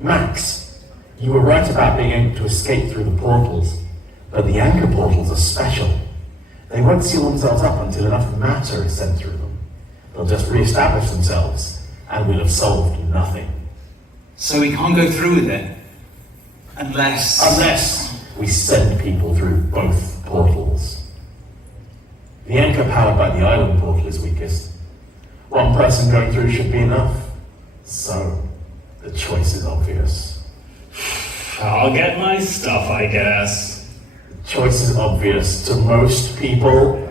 Max, you were right about being able to escape through the portals, but the anchor portals are special. They won't seal themselves up until enough matter is sent through them. They'll just re-establish themselves, and we'll have solved nothing. So we can't go through with it? Unless we send people through both portals. The anchor powered by the island portal is weakest. One person going through should be enough. So, the choice is obvious. I'll get my stuff, I guess. The choice is obvious to most people.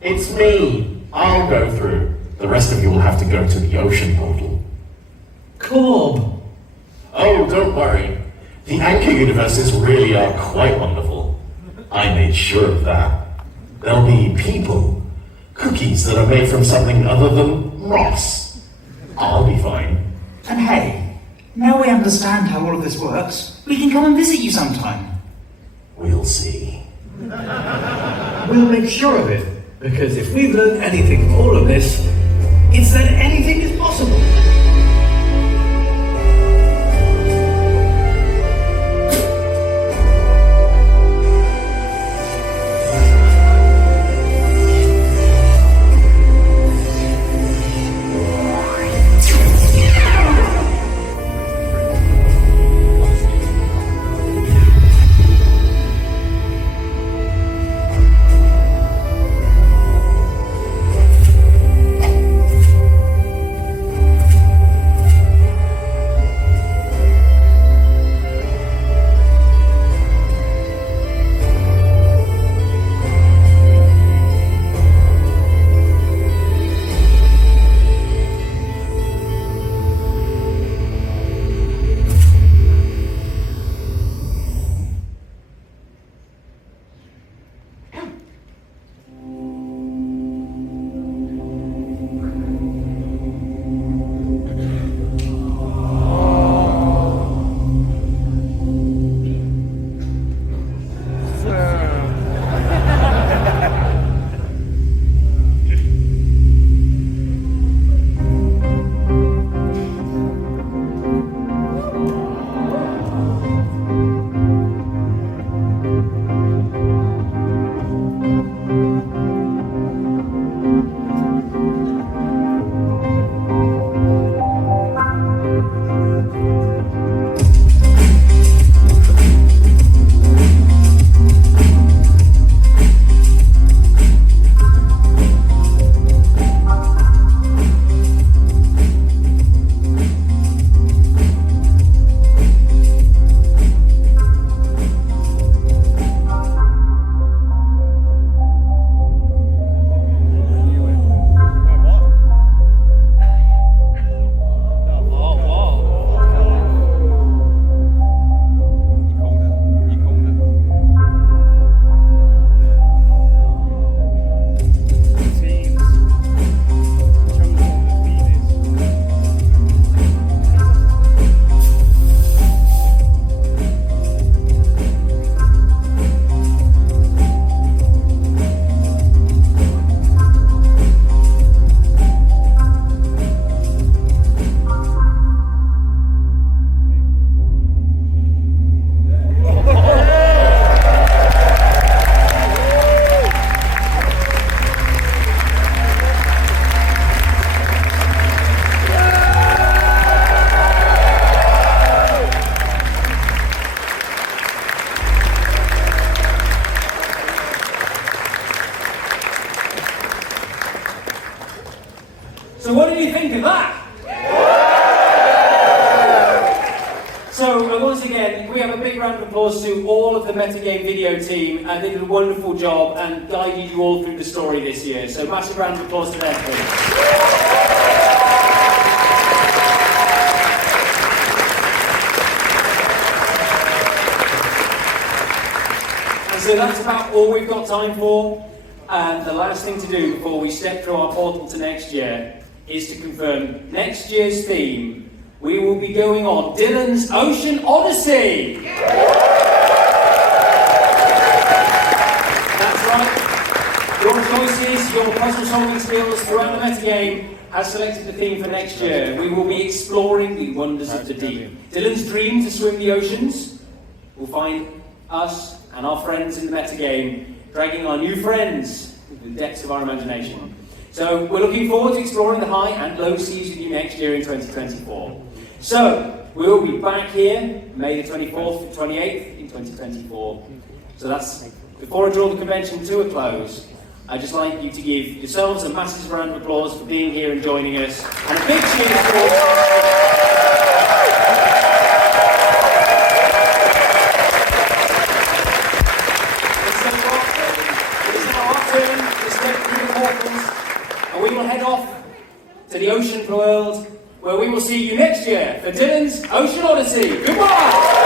It's me. I'll go through. The rest of you will have to go to the ocean portal. Corb! Oh, don't worry. The anchor universes really are quite wonderful. I made sure of that. There'll be people. Cookies that are made from something other than moss. I'll be fine. And hey, now we understand how all of this works, we can come and visit you sometime. We'll see. We'll make sure of it, because if we've learned anything from all of this, it's that anything is possible. So, once again, we have a big round of applause to all of the Metagame video team. They did a wonderful job and guided you all through the story this year. So, massive round of applause to them, please. So that's about all we've got time for. And the last thing to do before we step through our portal to next year is to confirm next year's theme. We will be going on Dylan's Ocean Odyssey. That's right. Your choices, your puzzle solving skills throughout the metagame has selected the theme for next year. We will be exploring the wonders of the deep. Dylan's dream to swim the oceans will find us and our friends in the metagame dragging our new friends into the depths of our imagination. So we're looking forward to exploring the high and low seas with you next year in 2024. So we'll be back here May the 24th to 28th in 2024. So that's before I draw the convention to a close. I'd just like you to give yourselves a massive round of applause for being here and joining us, and a big cheer for and we will head off to the ocean world, where we will see you next year for Dylan's Ocean Odyssey. Goodbye!